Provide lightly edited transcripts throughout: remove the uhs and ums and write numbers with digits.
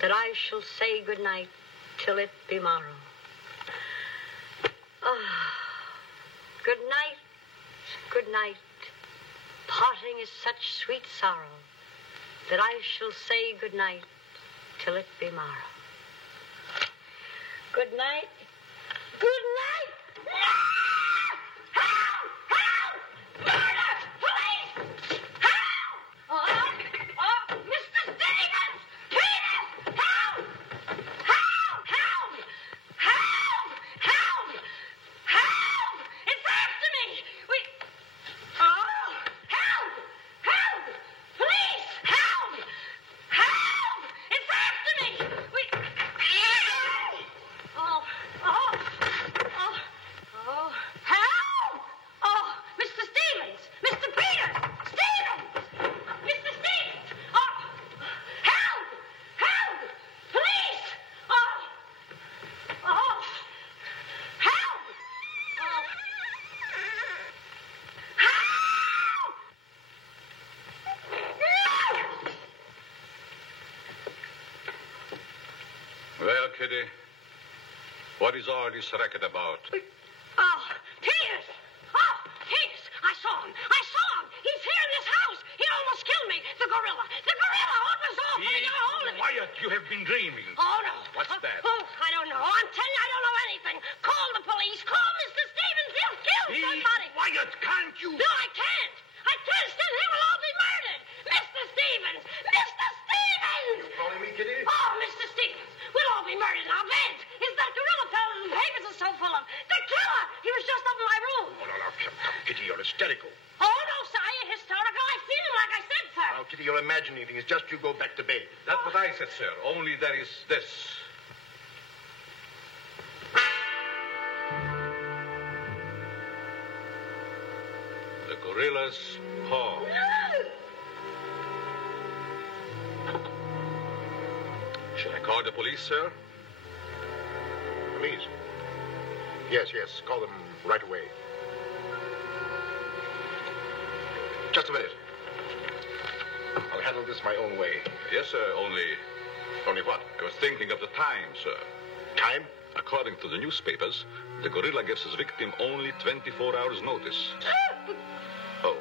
that I shall say good night till it be morrow. Good night, good night. Parting is such sweet sorrow that I shall say good night till it be morrow. Good night. Good night. Help! Help! Murder! Police! Help! Mr. Stevens! Peter! Help! Help! Help! Help! Help! Help! It's after me! Help! Help! Police! Help! Help! It's after me! Help! Oh, Mr. Stevens! Mr. Peter! Stevens! Mr. Stevens! Oh, help! Help! Police! Help! Help! Help! Well, Kitty, what is all this racket about? Peters! Oh, Peters! I saw him! He's here in this house! He almost killed me! The gorilla! Oh, it was awful! He got a hold of me! Quiet, you have been dreaming. Oh, no. What's that? Oh, I don't know. I'm telling you, I don't know anything. Call the police. Call Mr. Stevens. He'll kill somebody. Quiet, can't you? No, I can't. Still, he will all be murdered. Mr. Stevens! Mr. Stevens! Calling me, Kitty? Oh, Mr. Stevens, we'll all be murdered in our beds. Is that gorilla fellow the papers are so full of? The killer! He was just up in my room. Oh, no, come, Kitty, you're hysterical. Oh, no, sir, I ain't hysterical. I feel him like I said, sir. Now, Kitty, you're imagining things. Just you go back to bed. That's what I said, sir. Only there is this. The gorilla's paw. Shall I call the police, sir? Police? Yes. Call them right away. Just a minute. I'll handle this my own way. Yes, sir, only what? I was thinking of the time, sir. Time? According to the newspapers, the gorilla gives his victim only 24 hours' notice. Oh,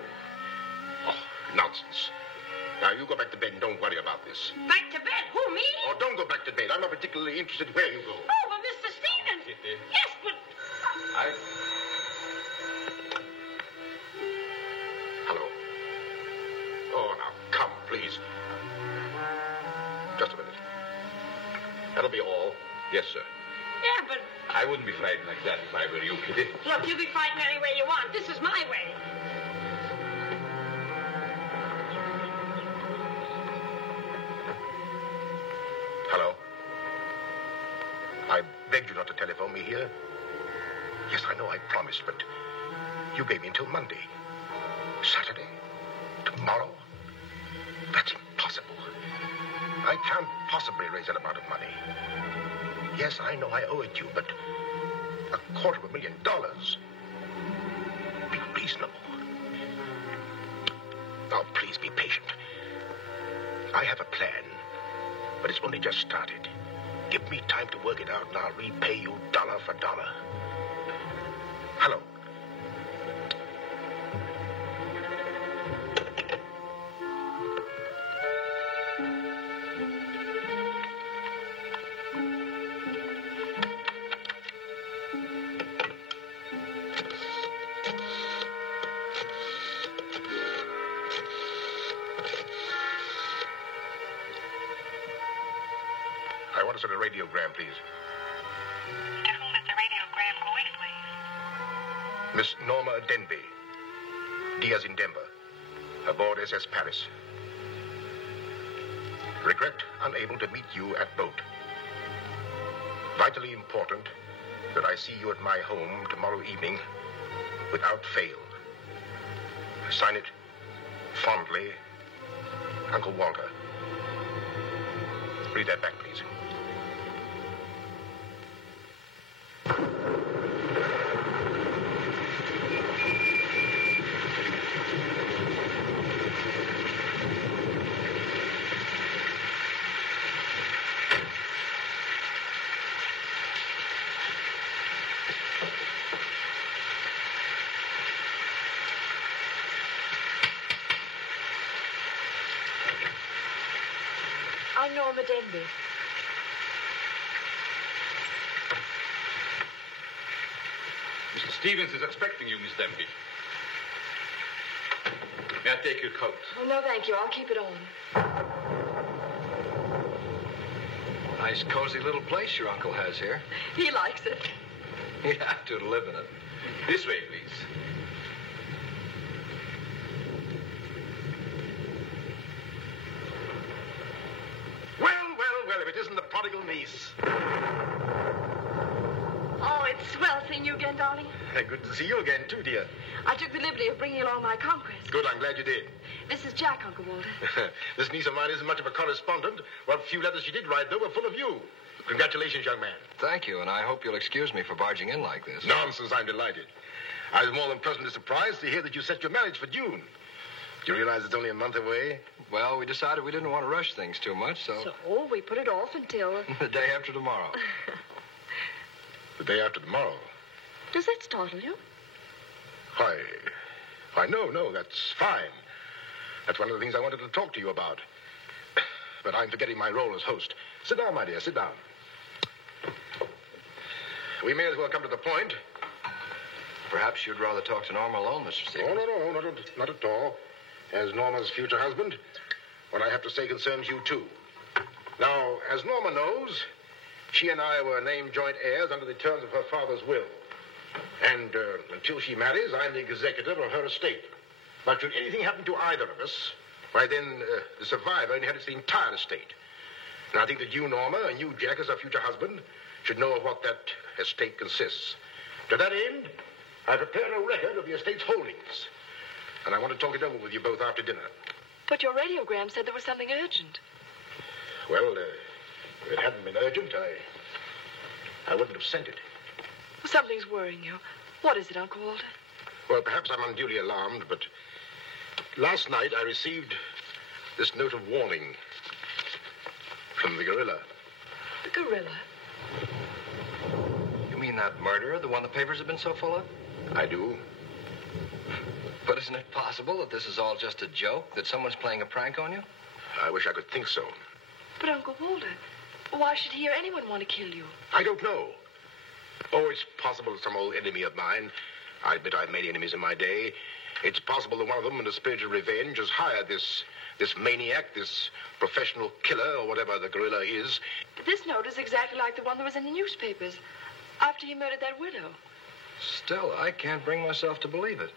nonsense. Now, you go back to bed and don't worry about this. Back to bed? Who, me? Oh, don't go back to bed. I'm not particularly interested where you go. Oh, but Mr. Stevens. Yes, but... Hello. Oh, now, come, please. Just a minute. That'll be all. Yes, sir. Yeah, but... I wouldn't be frightened like that if I were you, Kitty. Look, you be fighting any way you want. This is my way. Hello. I begged you not to telephone me here. Yes, I know I promised, but you gave me until Monday. Saturday? Tomorrow? That's impossible. I can't possibly raise that amount of money. Yes, I know I owe it you, but $250,000. Be reasonable. Now, please be patient. I have a plan, but it's only just started. Give me time to work it out, and I'll repay you dollar for dollar. Hello. I want to send a radiogram, please. To whom is the radiogram going, please? Miss Norma Denby, Diaz in Denver, aboard SS Paris. Regret unable to meet you at boat. Vitally important that I see you at my home tomorrow evening without fail. Sign it, fondly, Uncle Walter. Read that back, please. Norma Denby. Mr. Stevens is expecting you, Miss Denby. May I take your coat? Oh, no, thank you. I'll keep it on. Nice, cozy little place your uncle has here. He likes it. You have to live in it. This way, please. Well, if it isn't the prodigal niece. Oh, it's swell seeing you again, darling. Good to see you again, too, dear. I took the liberty of bringing along my conquest. Good, I'm glad you did. This is Jack, Uncle Walter. This niece of mine isn't much of a correspondent. What few letters she did write, though, were full of you. Congratulations, young man. Thank you, and I hope you'll excuse me for barging in like this. Nonsense, I'm delighted. I was more than pleasantly surprised to hear that you set your marriage for June. Do you realize it's only a month away? Well, we decided we didn't want to rush things too much, so... So we put it off until... the day after tomorrow. The day after tomorrow. Does that startle you? Why, no, that's fine. That's one of the things I wanted to talk to you about. But I'm forgetting my role as host. Sit down, my dear, sit down. We may as well come to the point. Perhaps you'd rather talk to Norma alone, Mr. Stevens. Oh, no, not at all. As Norma's future husband, what I have to say concerns you, too. Now, as Norma knows, she and I were named joint heirs under the terms of her father's will. And until she marries, I'm the executor of her estate. But should anything happen to either of us, why then the survivor inherits the entire estate. And I think that you, Norma, and you, Jack, as her future husband, should know of what that estate consists. To that end, I prepared a record of the estate's holdings. And I want to talk it over with you both after dinner. But your radiogram said there was something urgent. Well, if it hadn't been urgent, I wouldn't have sent it. Something's worrying you. What is it, Uncle Walter? Well, perhaps I'm unduly alarmed, but last night I received this note of warning from the gorilla. The gorilla? You mean that murderer, the one the papers have been so full of? I do. But isn't it possible that this is all just a joke, that someone's playing a prank on you? I wish I could think so. But, Uncle Walter, why should he or anyone want to kill you? I don't know. Oh, it's possible that some old enemy of mine, I admit I've many enemies in my day, it's possible that one of them, in a spirit of revenge, has hired this maniac, this professional killer, or whatever the gorilla is. This note is exactly like the one that was in the newspapers after he murdered that widow. Still, I can't bring myself to believe it.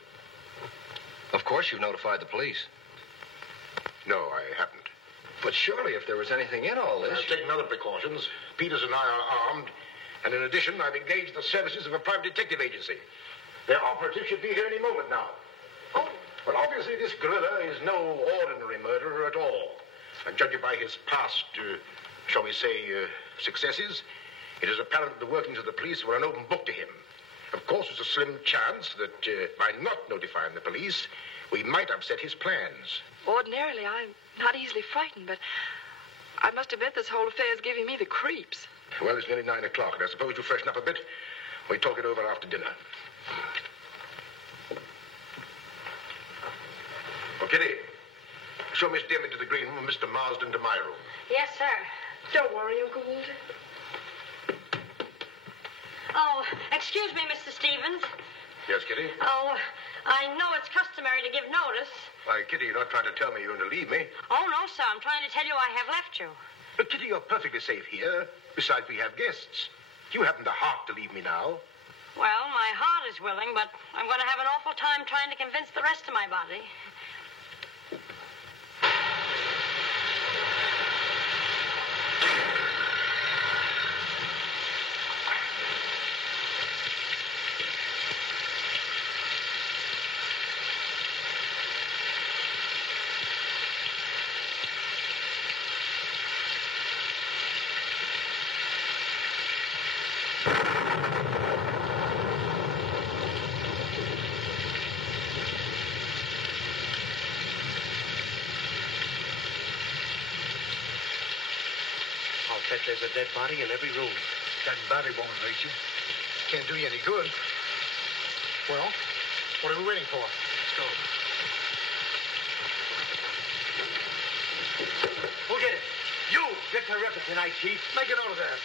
Of course, you've notified the police. No, I haven't. But surely, if there was anything in all this... I've taken other precautions. Peters and I are armed. And in addition, I've engaged the services of a private detective agency. Their operative should be here any moment now. Oh. Well, obviously, this gorilla is no ordinary murderer at all. And judging by his past, shall we say, successes, it is apparent that the workings of the police were an open book to him. Of course, there's a slim chance that by not notifying the police, we might upset his plans. Ordinarily, I'm not easily frightened, but I must admit this whole affair is giving me the creeps. Well, it's nearly 9 o'clock, and I suppose you freshen up a bit. We talk it over after dinner. Oh, Kitty, show Miss Denby to the green room and Mr. Marsden to my room. Yes, sir. Don't worry, Uncle Walter. Oh, excuse me, Mr. Stevens. Yes, Kitty? Oh, I know it's customary to give notice. Why, Kitty, you're not trying to tell me you're going to leave me. Oh, no, sir. I'm trying to tell you I have left you. But, Kitty, you're perfectly safe here. Besides, we have guests. You haven't the heart to leave me now. Well, my heart is willing, but I'm going to have an awful time trying to convince the rest of my body. Bet there's a dead body in every room. That body won't hurt you. Can't do you any good. Well, what are we waiting for? Let's go. Who did it? You! You're terrific tonight, Chief. Make a note of that.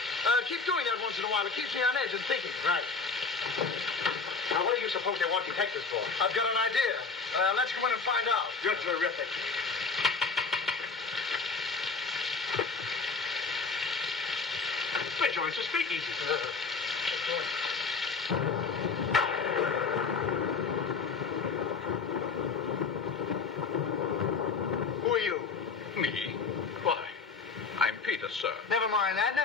Keep doing that once in a while. It keeps me on edge and thinking. Right. Now, what do you suppose they want detectives for? I've got an idea. Let's go in and find out. You're terrific. The joint's a speakeasy. Who are you? Me? Why? I'm Peter, sir. Never mind that.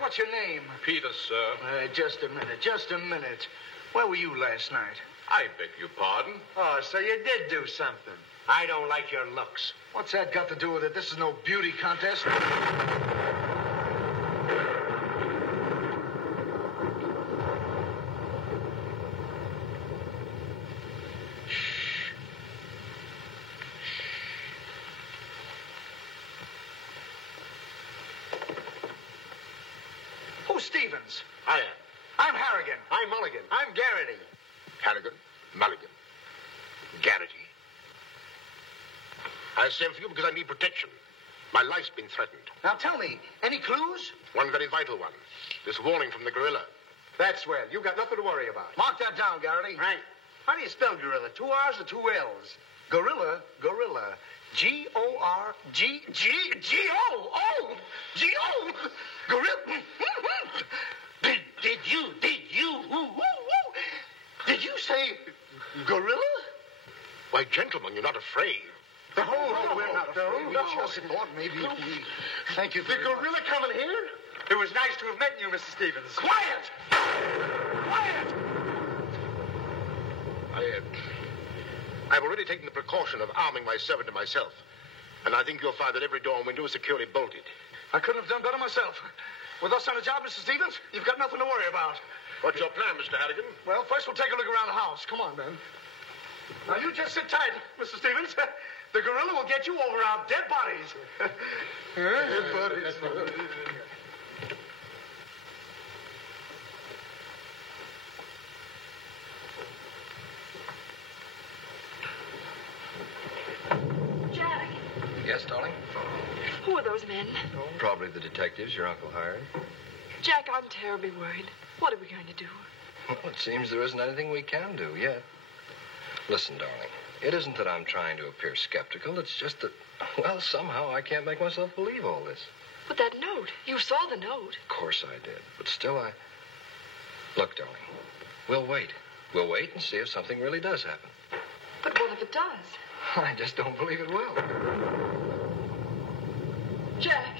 What's your name? Peter, sir. Just a minute. Where were you last night? I beg your pardon. Oh, so you did do something. I don't like your looks. What's that got to do with it? This is no beauty contest. Who's Stevens? I am. I'm Harrigan. I'm Mulligan. I'm Garrity. Harrigan, Mulligan, Garrity. I sent for you because I need protection. My life's been threatened. Now tell me, any clues? One very vital one. This warning from the gorilla. That's swell. You got nothing to worry about. Mark that down, Garrity. Right. How do you spell gorilla? 2 R's or 2 L's? Gorilla. G-O-R-G-G-G-O. G-O. Gorilla. Did you say gorilla? Why, gentlemen, you're not afraid. No, we're not afraid. We just thought maybe if we... Thank you. The gorilla coming here? It was nice to have met you, Mr. Stevens. Quiet! I've already taken the precaution of arming my servant and myself. And I think you'll find that every door and window is securely bolted. I couldn't have done better myself. With us on the job, Mr. Stevens, you've got nothing to worry about. What's your plan, Mr. Harrigan? Well, first we'll take a look around the house. Come on, Ben. Now, you just sit tight, Mr. Stevens. The gorilla will get you over our dead bodies. Dead bodies. Jack, Yes, darling? who are those men? Probably the detectives your uncle hired. Jack, I'm terribly worried. What are we going to do? Well, it seems there isn't anything we can do yet. Listen, darling, it isn't that I'm trying to appear skeptical. It's just that, well, somehow I can't make myself believe all this. But that note, you saw the note. Of course I did, but still Look, darling, we'll wait. We'll wait and see if something really does happen. But what if it does? I just don't believe it will. Jack.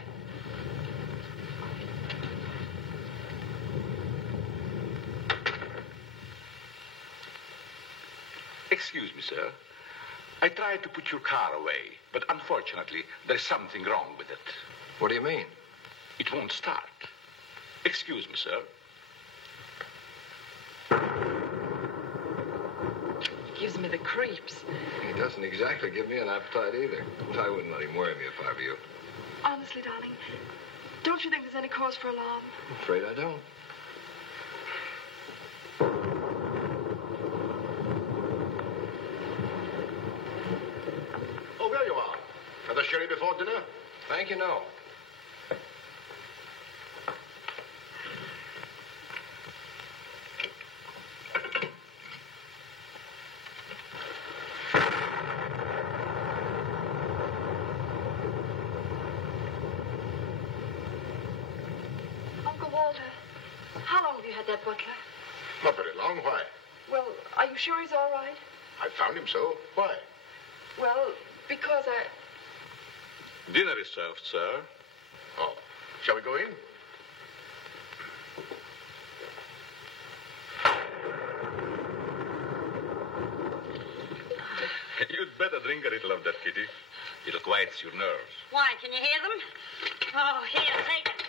Excuse me, sir. I tried to put your car away, but unfortunately, there's something wrong with it. What do you mean? It won't start. Excuse me, sir. Gives me the creeps. He doesn't exactly give me an appetite either. I wouldn't let him worry me if I were you. Honestly, darling, don't you think there's any cause for alarm? I'm afraid I don't. Oh, there you are. Another sherry before dinner? Thank you, no. Uncle Walter, how long have you had that butler? Not very long. Why? Well, are you sure he's all right? I found him so. Why? Well, because I... Dinner is served, sir. Oh, shall we go in? You'd better drink a little of that, Kitty. It'll quiet your nerves. Why, can you hear them? Oh, here, take it.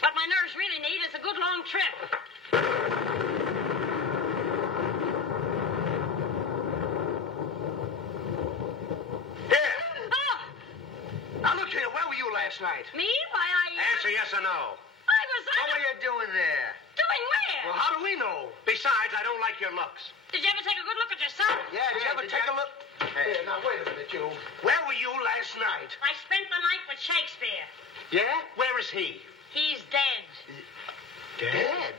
What my nerves really need is a good long trip. Here. Oh, Now, look here. Where were you last night? me? Why, Answer yes or no. I was... What were you doing there? Doing where? Well, how do we know? Besides, I don't like your looks. Did you ever take a good look at yourself? Yeah, did you ever take a look? Here, now, wait a minute, you. Where were you last night? I spent the night with Shakespeare. Yeah? Where is he? He's dead. Dead?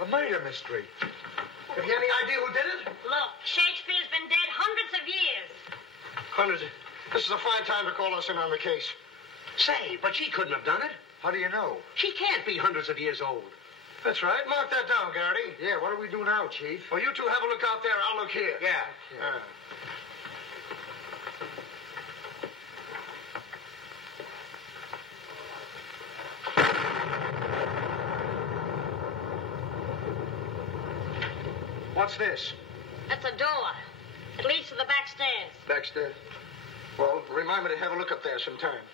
A murder mystery. Have you any idea who did it? Look, Shakespeare's been dead hundreds of years. Hundreds. This is a fine time to call us in on the case. Say, but she couldn't have done it. How do you know? She can't be hundreds of years old. That's right. Mark that down, Garrity. Yeah, what do we do now, Chief? Well, you two have a look out there. I'll look here. Yeah. What's this? That's a door. It leads to the back stairs. Backstairs. Well, remind me to have a look up there sometime.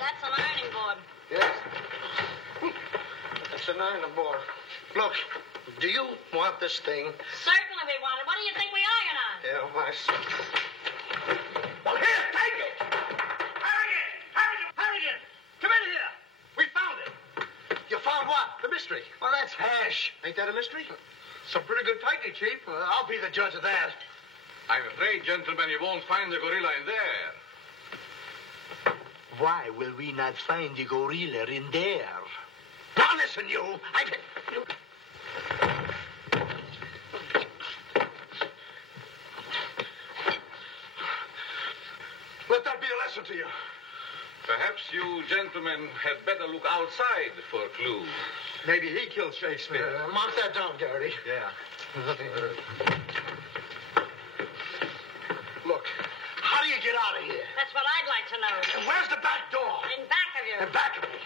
That's an ironing board. Yes. That's an iron board. Look, do you want this thing? Certainly we want it. What do you think we iron on? Yeah, I see. Well, here, take it! Harrigan! Come in here! We found it! You found what? The mystery. Well, that's hash. Ain't that a mystery? Some pretty good fighting, Chief. I'll be the judge of that. I'm afraid, gentlemen, you won't find the gorilla in there. Why will we not find the gorilla in there? Now listen, you. Let that be a lesson to you. Perhaps you gentlemen had better look outside for clues. Maybe he killed Shakespeare. Mark that down, Garrity. Yeah. Look, how do you get out of here? That's what I'd like to know. And where's the back door? In back of you. In back of me.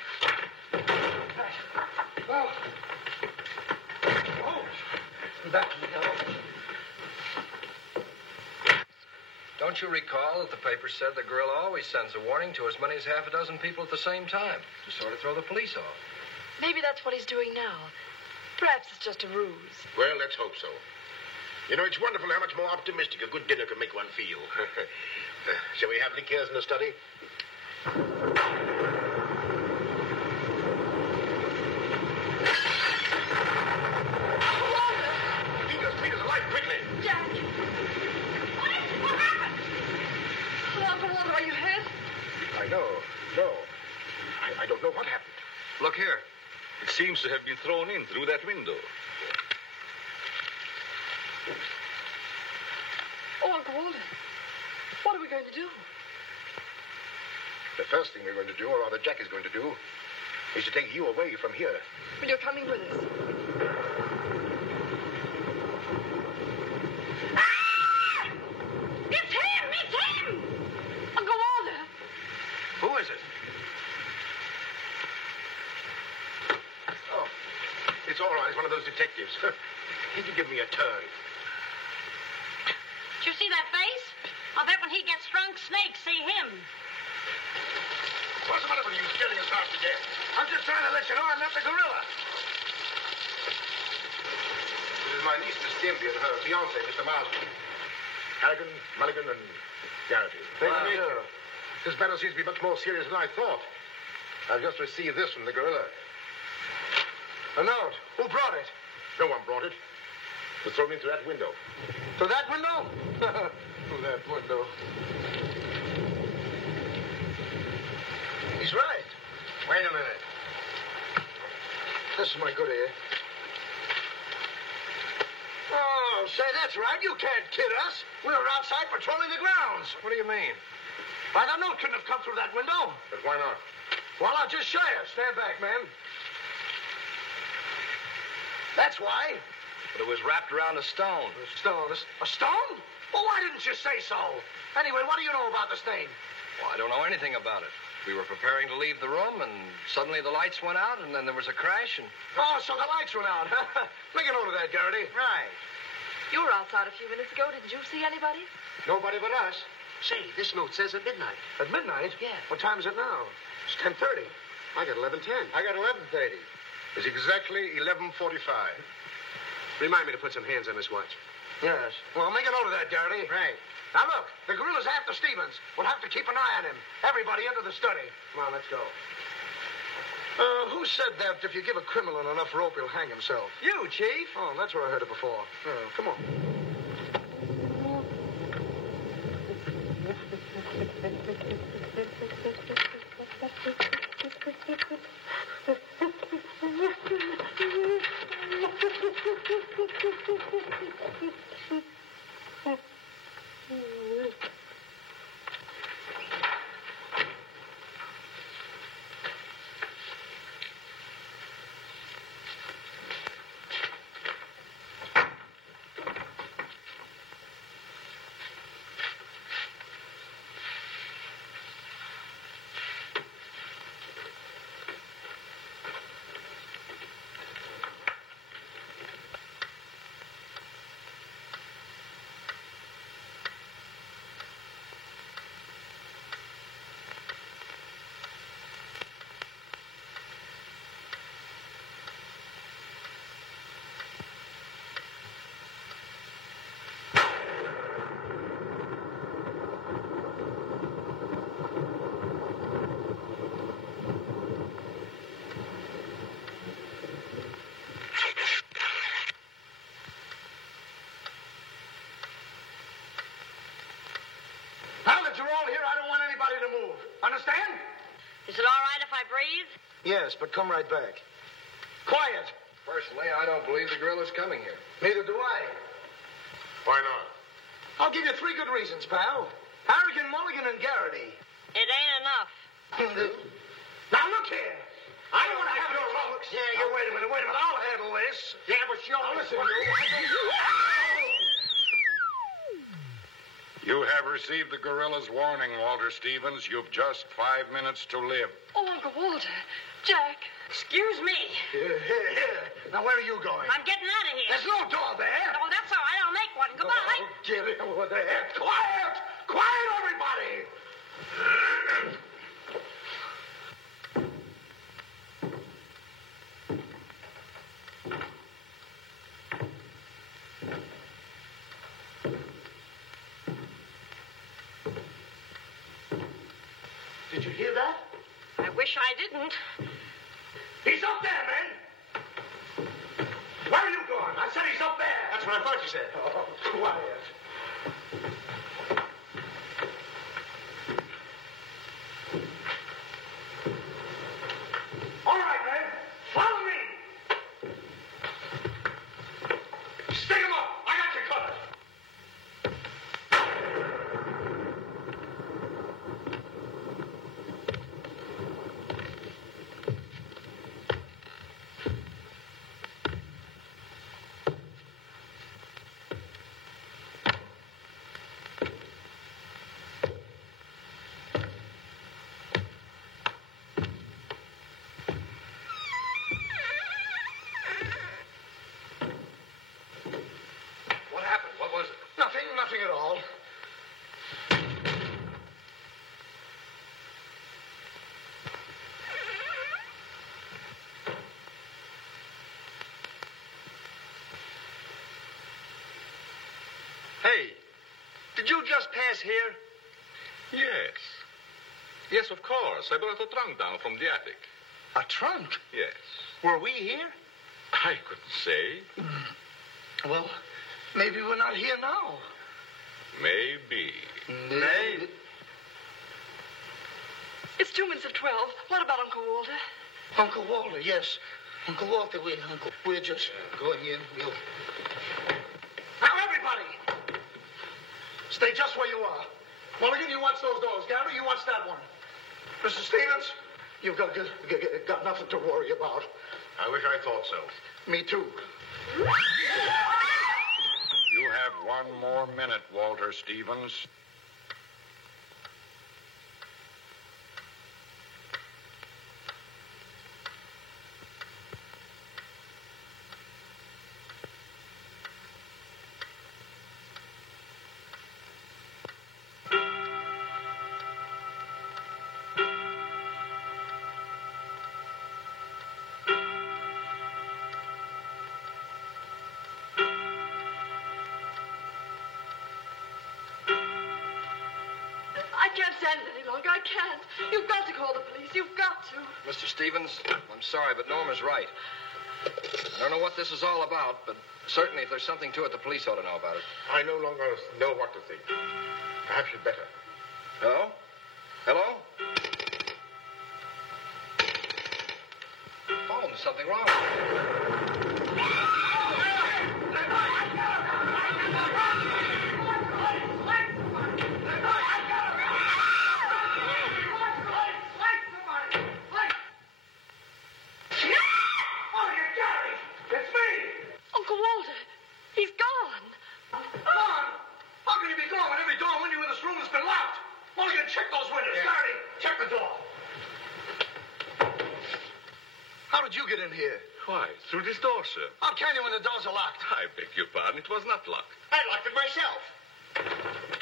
Oh. In back of me. Don't you recall that the paper said the gorilla always sends a warning to as many as half a dozen people at the same time to sort of throw the police off? Maybe that's what he's doing now. Perhaps it's just a ruse. Well, let's hope so. You know, it's wonderful how much more optimistic a good dinner can make one feel. Shall we have liqueurs in the study? Peters, alight, quickly! Jack! What happened? Well, Uncle Walter, are you hurt? I know. No. I don't know what happened. Look here. It seems to have been thrown in through that window. Oh, Uncle Walter, what are we going to do? The first thing we're going to do, or rather Jack is going to do, is to take you away from here. Well, you're coming with us. Ah! It's him! It's him! Uncle Walter! Who is it? Oh, it's all right. It's one of those detectives. He can give me a turn. Did you see that face? I'll bet when he gets drunk, snakes see him. What's the matter with you scaring us half to death? I'm just trying to let you know I'm not the gorilla. This is my niece, Miss Denby, and her fiancé, Mr. Marsden. Harrigan, Mulligan, and Garrity. Pleased to meet you. This matter seems to be much more serious than I thought. I've just received this from the gorilla. A note. Who brought it? No one brought it. It was thrown in through that window. Through that window? Through that window. He's right. Wait a minute. This is my good ear. Oh, say, that's right. You can't kid us. We were outside patrolling the grounds. What do you mean? Why, the note couldn't have come through that window. But why not? Well, I'll just show you. Stand back, man. That's why. But it was wrapped around a stone. A stone? A stone? Well, why didn't you say so? Anyway, what do you know about this thing? Well, I don't know anything about it. We were preparing to leave the room, and suddenly the lights went out, and then there was a crash, and... Oh, so the lights went out. Make a note of that, Garrity. Right. You were outside a few minutes ago. Didn't you see anybody? Nobody but us. Say, this note says at midnight. At midnight? Yeah. What time is it now? It's 10:30. I got 11:10. I got 11:30. It's exactly 11:45. Remind me to put some hands on this watch. Yes. Well, make a note of that, Garrity. Right. Now, look, the gorilla's after Stevens. We'll have to keep an eye on him. Everybody into the study. Come on, let's go. Who said that if you give a criminal enough rope, he'll hang himself? You, Chief. Oh, that's where I heard it before. Come on. Now that you're all here, I don't want anybody to move. Understand? Is it all right if I breathe? Yes, but come right back. Quiet. Personally, I don't believe the gorilla's coming here. Neither do I. Why not? I'll give you 3 good reasons, pal. Harrigan, Mulligan, and Garrity. It ain't enough. Now look here. I don't want to have your troubles. Yeah, wait a minute. I'll handle this. Yeah, but you Now listen. You have received the gorilla's warning, Walter Stevens. You've just 5 minutes to live. Oh, Uncle Walter. Jack. Excuse me. Here. Now, where are you going? I'm getting out of here. There's no door there. Oh, that's all right. I'll make one. Goodbye. Oh, get it over there. Quiet! Quiet, everybody! Did you hear that? I wish I didn't. He's up there, man! Where are you going? I said he's up there! That's what I thought you said. Oh, quiet. All right, man. Follow me! Stick him up! I got you covered! What happened? What was it? Nothing at all. Hey, did you just pass here? Yes. Yes, of course. I brought a trunk down from the attic. A trunk? Yes. Were we here? I couldn't say. Well, maybe we're not here now. Maybe. Maybe. It's 2 minutes of 12. What about Uncle Walter? Uncle Walter, yes. Uncle Walter, we're just going in. Now, everybody! Stay just where you are. Mulligan, you watch those doors. Gary, you watch that one. Mr. Stevens, you've got nothing to worry about. I wish I thought so. Me too. You have 1 more minute, Walter Stevens. I can't stand it any longer. I can't. You've got to call the police. You've got to. Mr. Stevens, I'm sorry, but Norma's right. I don't know what this is all about, but certainly if there's something to it, the police ought to know about it. I no longer know what to think. Perhaps you'd better. Oh? there's something wrong with you. Uncle Walter, he's gone. Gone? How can he be gone when every door and window in this room has been locked? Mulligan, check those windows. Garrity, check the door. How did you get in here? Why, through this door, sir. How can you when the doors are locked? I beg your pardon, it was not locked. I locked it myself.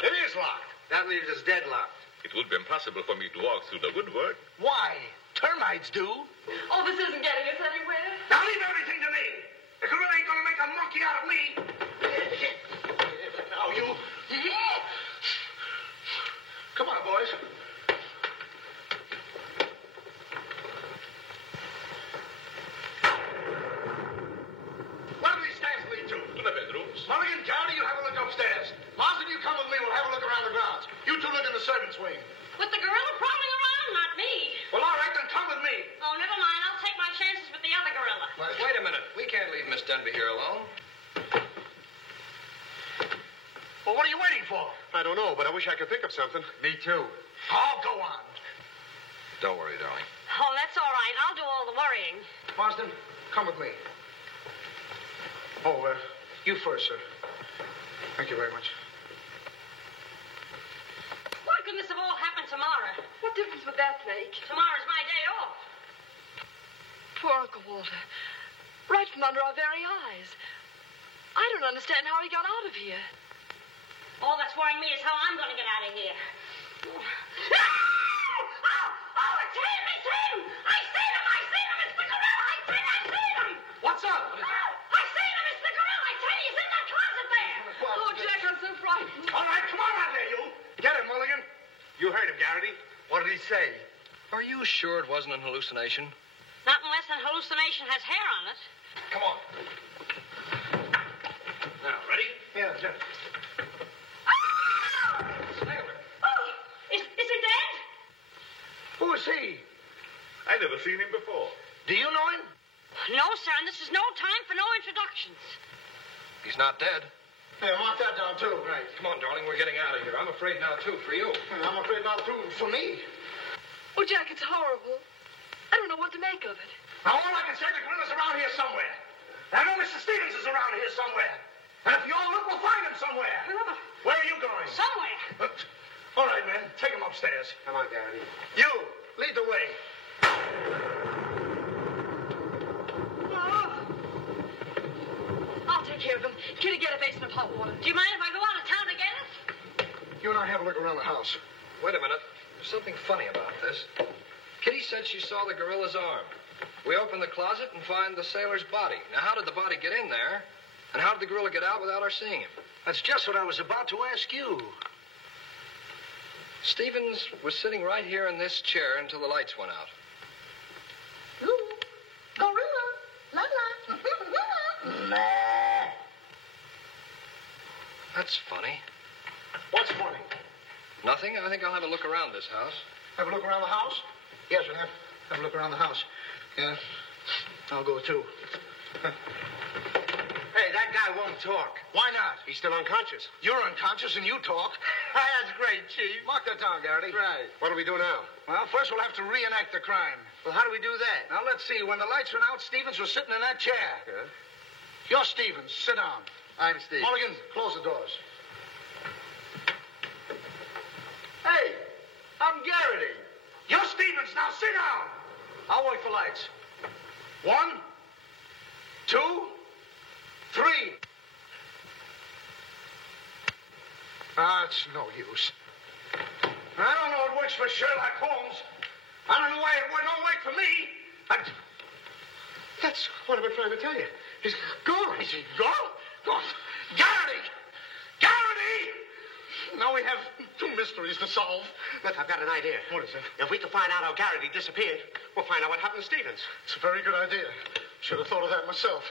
It is locked. That leaves us deadlocked. It would be impossible for me to walk through the woodwork. Why? Termites do. Oh, this isn't getting us anywhere. Now leave everything to me. The gorilla ain't gonna make a monkey out of me. Now you. Come on, boys. Where do these stairs lead to? To the bedrooms. Mulligan, Garrity, you have a look upstairs. Marsden, you come with me. We'll have a look around the grounds. You two look in the servants' wing. With the gorilla prowling around, not me. Well, all right, then come with me. Oh, never mind. I'll take my chances with the other gorilla. Wait a minute. We can't leave Miss Denby here alone. Well, what are you waiting for? I don't know, but I wish I could think of something. Me too. Oh, go on. Don't worry, darling. Oh, that's all right. I'll do all the worrying. Marsden, come with me. Oh, you first, sir. Thank you very much. Why couldn't this have all happened tomorrow? What difference would that make? Tomorrow's my day off. Poor Uncle Walter. Right from under our very eyes. I don't understand how he got out of here. All that's worrying me is how I'm going to get out of here. Oh, it's him! It's him! I seen him! It's the gorilla! I seen him! What's up? Oh, I seen him! It's the gorilla! I tell you, he's in that closet there! Oh, Jack, I'm so frightened. All right, come on out there, you. Get him, Mulligan. You heard him, Garrity. What did he say? Are you sure it wasn't an hallucination? Not unless an hallucination has hair on it. Come on. Now, ready? Yeah, sure. Is he dead? Who is he? I never seen him before. Do you know him? No, sir, and this is no time for no introductions. He's not dead. Yeah, mark that down, too. Right. Come on, darling. We're getting out of here. I'm afraid now, too, for you. I'm afraid not too for me. Oh, Jack, it's horrible. I don't know what to make of it. Now, all I can say, the gorilla's around here somewhere. I know Mr. Stevens is around here somewhere. And if you all look, we'll find him somewhere. Where are you going? Somewhere. All right, man. Take him upstairs. Come on, Garrity. You, lead the way. I'll take care of him. Kitty, get a basin of hot water. Do you mind if I go out of town to get it? You and I have a look around the house. Wait a minute. There's something funny about this. Kitty said she saw the gorilla's arm. We open the closet and find the sailor's body. Now, how did the body get in there? And how did the gorilla get out without our seeing him? That's just what I was about to ask you. Stevens was sitting right here in this chair until the lights went out. Gorilla. La la. That's funny. What's funny? Nothing. I think I'll have a look around this house. Have a look around the house? Yes, we'll have a look around the house. Yeah. I'll go, too. Hey, that guy won't talk. Why not? He's still unconscious. You're unconscious and you talk. That's great, Chief. Mark that down, Garrity. Right. What do we do now? Well, first we'll have to reenact the crime. Well, how do we do that? Now, let's see. When the lights went out, Stevens was sitting in that chair. Yeah. You're Stevens. Sit down. I'm Steve. Mulligan, close the doors. Hey, I'm Garrity. You're Stevens. Now sit down. I'll wait for lights. 1, 2, 3. It's no use. I don't know it works for Sherlock Holmes. I don't know why it don't work for me. That's what I've been trying to tell you. He's gone. Is he gone? Gone. Garrity! Garrity! Now we have 2 mysteries to solve. Look, I've got an idea. What is it? If we can find out how Garrity disappeared, we'll find out what happened to Stevens. It's a very good idea. Should have thought of that myself.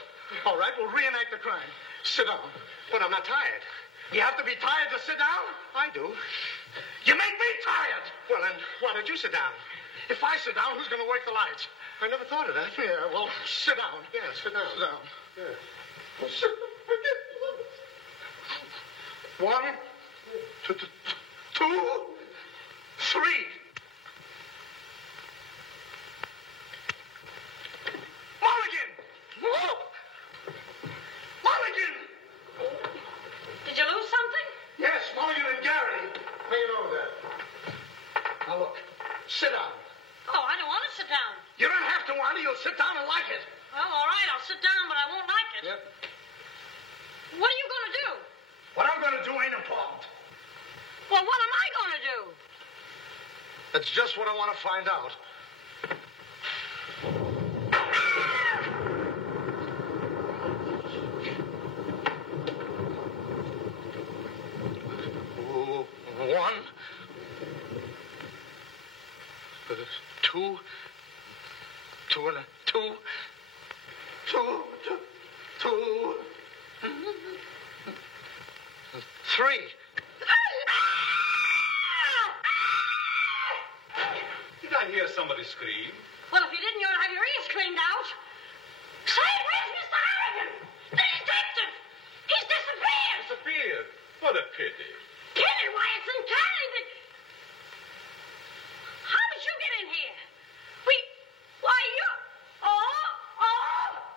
All right, we'll reenact the crime. Sit down. But I'm not tired. You have to be tired to sit down? I do. You make me tired. Well, then, why don't you sit down? If I sit down, who's going to work the lights? I never thought of that. Yeah, well, sit down. Yeah, sit down. Sit down. Yeah. Well, sit down. One, two, three. Mulligan! Whoa! Mulligan! Did you lose something? Yes, Mulligan and Gary. How you know that? Now look, sit down. Oh, I don't want to sit down. You don't have to, Wanda. You'll sit down and like it. Well, all right, I'll sit down, but I won't like it. Yep. What are you going to do? What I'm going to do ain't important. Well, what am I going to do? That's just what I want to find out. One, two, three. Did I hear somebody scream? Well, if you didn't, you'll have your ears cleaned out. Say, where's Mr. Harrigan? The detective! He's disappeared! Disappeared? What a pity. Pity? Why, it's uncanny. How did you get in here? Why, you... Oh!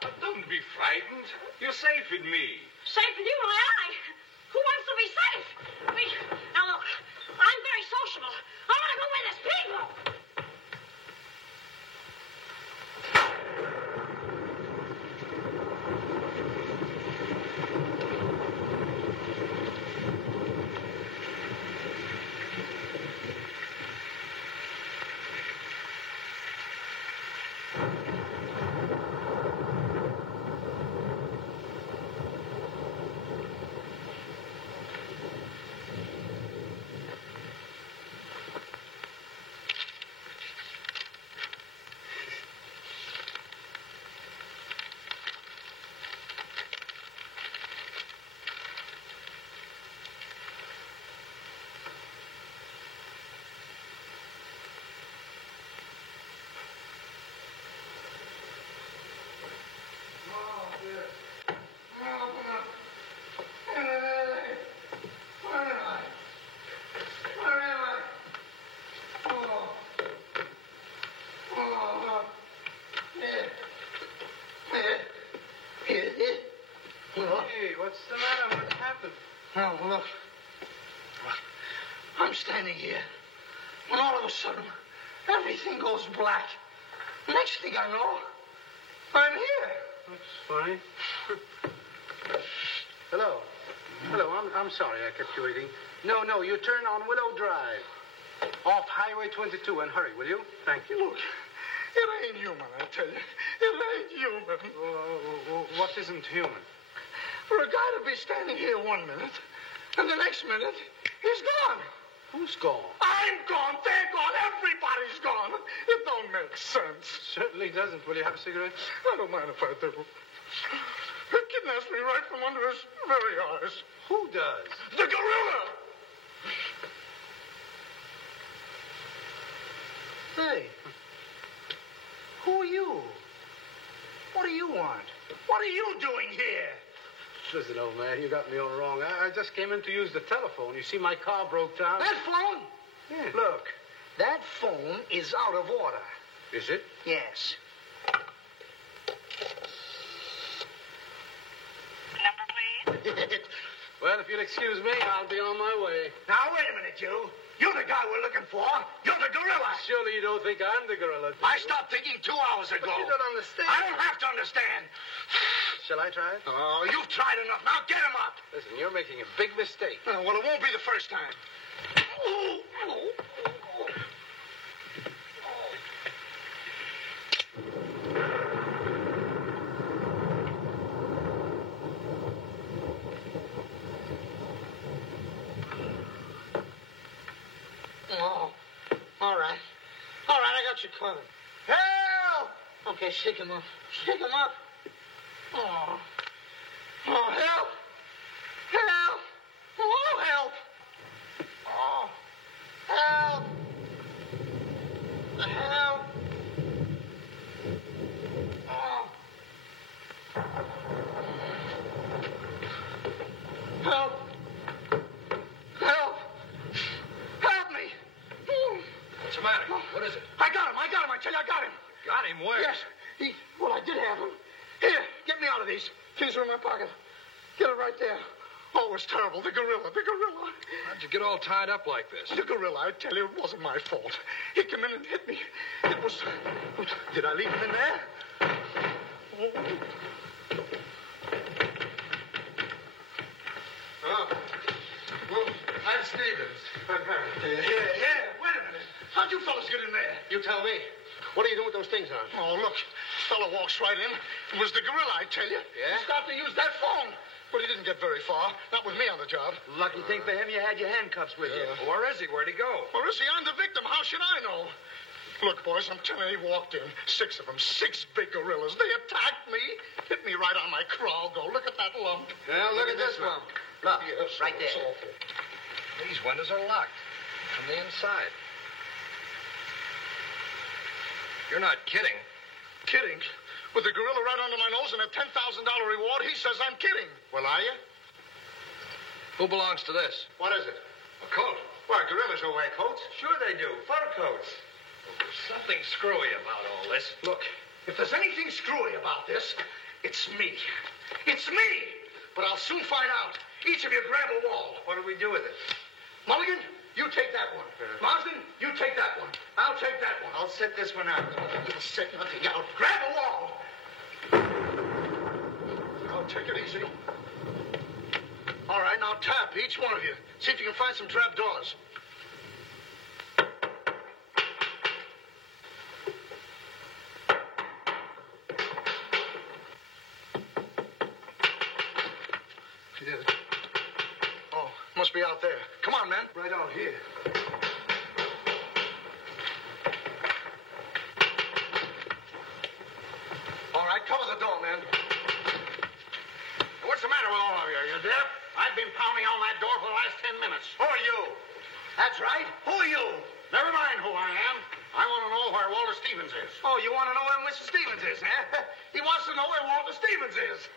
But don't be frightened. You're safe with me. Safe with you, why I? Who wants to be safe? Now, look, I'm very sociable. I want to go where there's people. Hey, what's the matter? What happened? Oh, look. I'm standing here. When all of a sudden, everything goes black. Next thing I know, I'm here. That's funny. Hello. Hello, I'm sorry I kept you waiting. No, you turn on Willow Drive. Off Highway 22 and hurry, will you? Thank you. Look, it ain't human, I tell you. It ain't human. What isn't human? For a guy to be standing here 1 minute, and the next minute, he's gone. Who's gone? I'm gone. They're gone. Everybody's gone. It don't make sense. Certainly doesn't. Will you have a cigarette? I don't mind if I do. It kidnaps me right from under his very eyes. Who does? The gorilla! Hey. Who are you? What do you want? What are you doing here? Listen, old man, you got me all wrong. I just came in to use the telephone. You see, my car broke down. That phone? Yeah. Look, that phone is out of order. Is it? Yes. Number, please. Well, if you'll excuse me, I'll be on my way. Now, wait a minute, you. You're the guy we're looking for. You're the gorilla. Surely you don't think I'm the gorilla, do you? I stopped thinking 2 hours ago. But you don't understand. I don't have to understand. Shall I try it? Oh, you've tried enough. Now get him up. Listen, you're making a big mistake. Well, it won't be the first time. Oh, all right. All right, I got you covered. Help! Okay, shake him up. Shake him up. Oh, help! Help! Oh, help! Oh, help! Help! What is it? I got him. I tell you, I got him. Got him where? Yes. Well, I did have him. Here, get me out of these. Keys are in my pocket. Get it right there. Oh, it was terrible. The gorilla. How'd you get all tied up like this? The gorilla, I tell you, it wasn't my fault. He came in and hit me. It was... Did I leave him in there? Oh. Well, I'm Stevens. Yeah. Wait a minute. How'd you fellas get in there? You tell me. What are you doing with those things on? Oh, look. Fella walks right in. It was the gorilla, I tell you. Yeah? He started to use that phone. But he didn't get very far. Not with me on the job. Lucky thing for him, you had your handcuffs with you. Where is he? Where'd he go? Where is he? I'm the victim. How should I know? Look, boys, I'm telling you, he walked in. 6 of them. 6 big gorillas. They attacked me. Hit me right on my crawl. Go, look at that lump. Well, look at this lump. Look, yes, right there. It's awful. These windows are locked from the inside. You're not kidding. Kidding? With the gorilla right under my nose and a $10,000 reward, he says I'm kidding. Well, are you? Who belongs to this? What is it? A coat. Why, gorillas don't wear coats. Sure they do. Fur coats. There's something screwy about all this. Look, if there's anything screwy about this, it's me. It's me! But I'll soon find out. Each of you grab a wall. What do we do with it? Mulligan, you take that one. Marsden, you take that one. I'll take that one. I'll set this one out. You'll set nothing out. Grab a wall. I'll take it easy. All right, now tap, each one of you. See if you can find some trap doors. She did it. Oh, must be out there. Come on, man. Right out here. All right, cover the door, man. What's the matter with all of you? You deaf? I've been pounding on that door for the last 10 minutes. Who are you? That's right. Who are you? Never mind who I am. I want to know where Walter Stevens is. Oh, you want to know where Mr. Stevens is, huh? He wants to know where Walter Stevens is.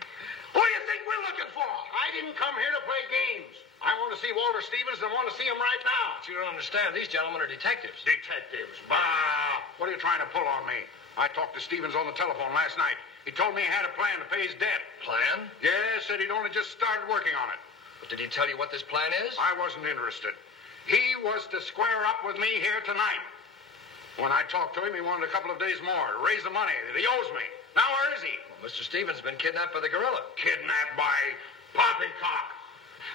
Who do you think we're looking for? I didn't come here to play games. I want to see Walter Stevens and want to see him right now. But you don't understand. These gentlemen are detectives. Detectives? Bah! What are you trying to pull on me? I talked to Stevens on the telephone last night. He told me he had a plan to pay his debt. Plan? Yes, said he'd only just started working on it. But did he tell you what this plan is? I wasn't interested. He was to square up with me here tonight. When I talked to him, he wanted a couple of days more to raise the money that he owes me. Now, where is he? Well, Mr. Stevens has been kidnapped by the gorilla. Kidnapped by poppycock.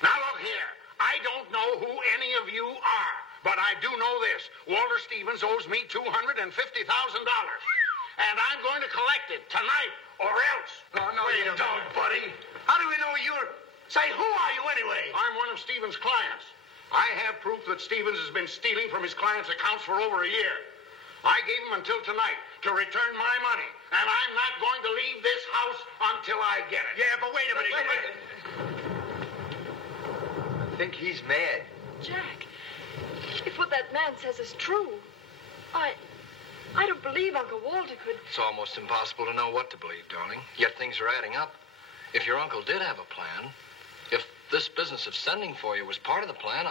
Now, look here. I don't know who any of you are, but I do know this. Walter Stevens owes me $250,000. And I'm going to collect it tonight or else. No, you don't, buddy. How do we know you're... Say, who are you anyway? I'm one of Stevens' clients. I have proof that Stevens has been stealing from his clients' accounts for over a year. I gave him until tonight to return my money, and I'm not going to leave this house until I get it. Yeah, but wait a minute. I think he's mad. Jack, if what that man says is true, I don't believe Uncle Walter could... It's almost impossible to know what to believe, darling. Yet things are adding up. If your uncle did have a plan, if this business of sending for you was part of the plan,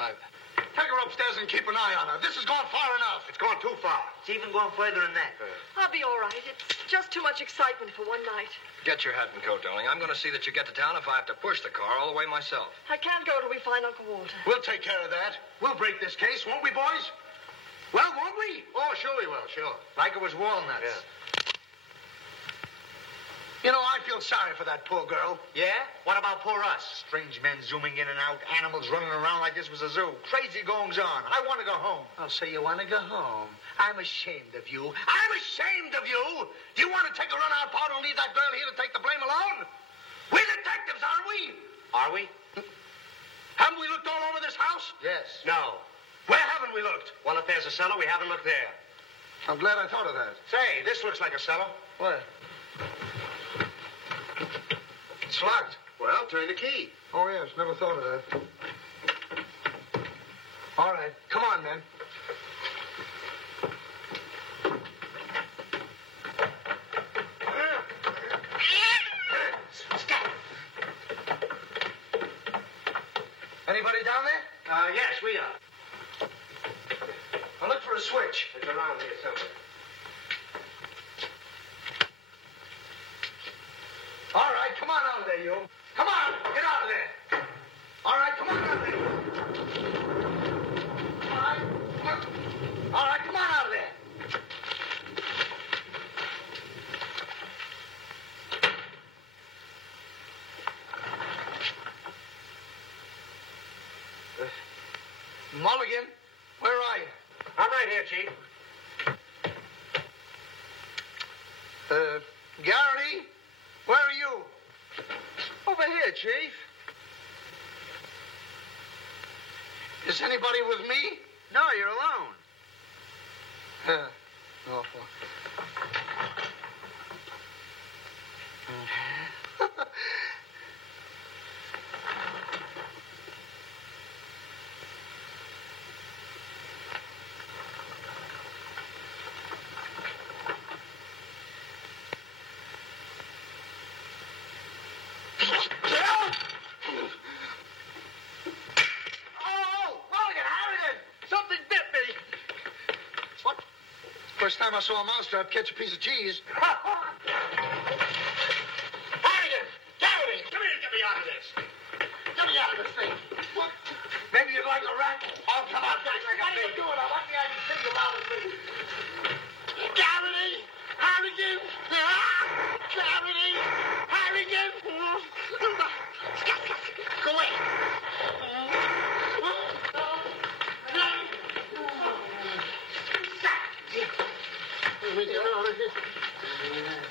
Take her upstairs and keep an eye on her. This has gone far enough. It's gone too far. It's even gone further than that. I'll be all right. It's just too much excitement for one night. Get your hat and coat, darling. I'm going to see that you get to town if I have to push the car all the way myself. I can't go till we find Uncle Walter. We'll take care of that. We'll break this case, won't we, boys? Well, won't we? Oh, sure we will, sure. Like it was walnuts. Yeah. You know, I feel sorry for that poor girl. Yeah? What about poor us? Strange men zooming in and out, animals running around like this was a zoo. Crazy goings on. I want to go home. I'll say you want to go home. I'm ashamed of you. I'm ashamed of you. Do you want to take a run-out powder and leave that girl here to take the blame alone? We're detectives, aren't we? Are we? Haven't we looked all over this house? Yes. No. Where haven't we looked? Well, if there's a cellar, we haven't looked there. I'm glad I thought of that. Say, this looks like a cellar. Where? It's locked. Well, turn the key. Oh, yes. Never thought of that. All right. Come on, men. Anybody down there? Yes, we are. Now look for a a switch? It's around here somewhere. All right, come on out of there, you. Come on, get out of there. All right, come on out of there. All right, come on out of there. Mulligan, where are you? I'm right here, Chief. Garrity, where are you? Over here, Chief. Is anybody with me? No, you're alone. Awful. First time I saw a mousetrap catch a piece of cheese. Harrigan! Garrity! Come here, get me out of this. Get me out of this thing. What? Maybe you'd like a rat? Oh, come on, guys. What are you doing? I want the idea to think around with me. Garrity! Harrigan! Garrity! Harrigan! Go away.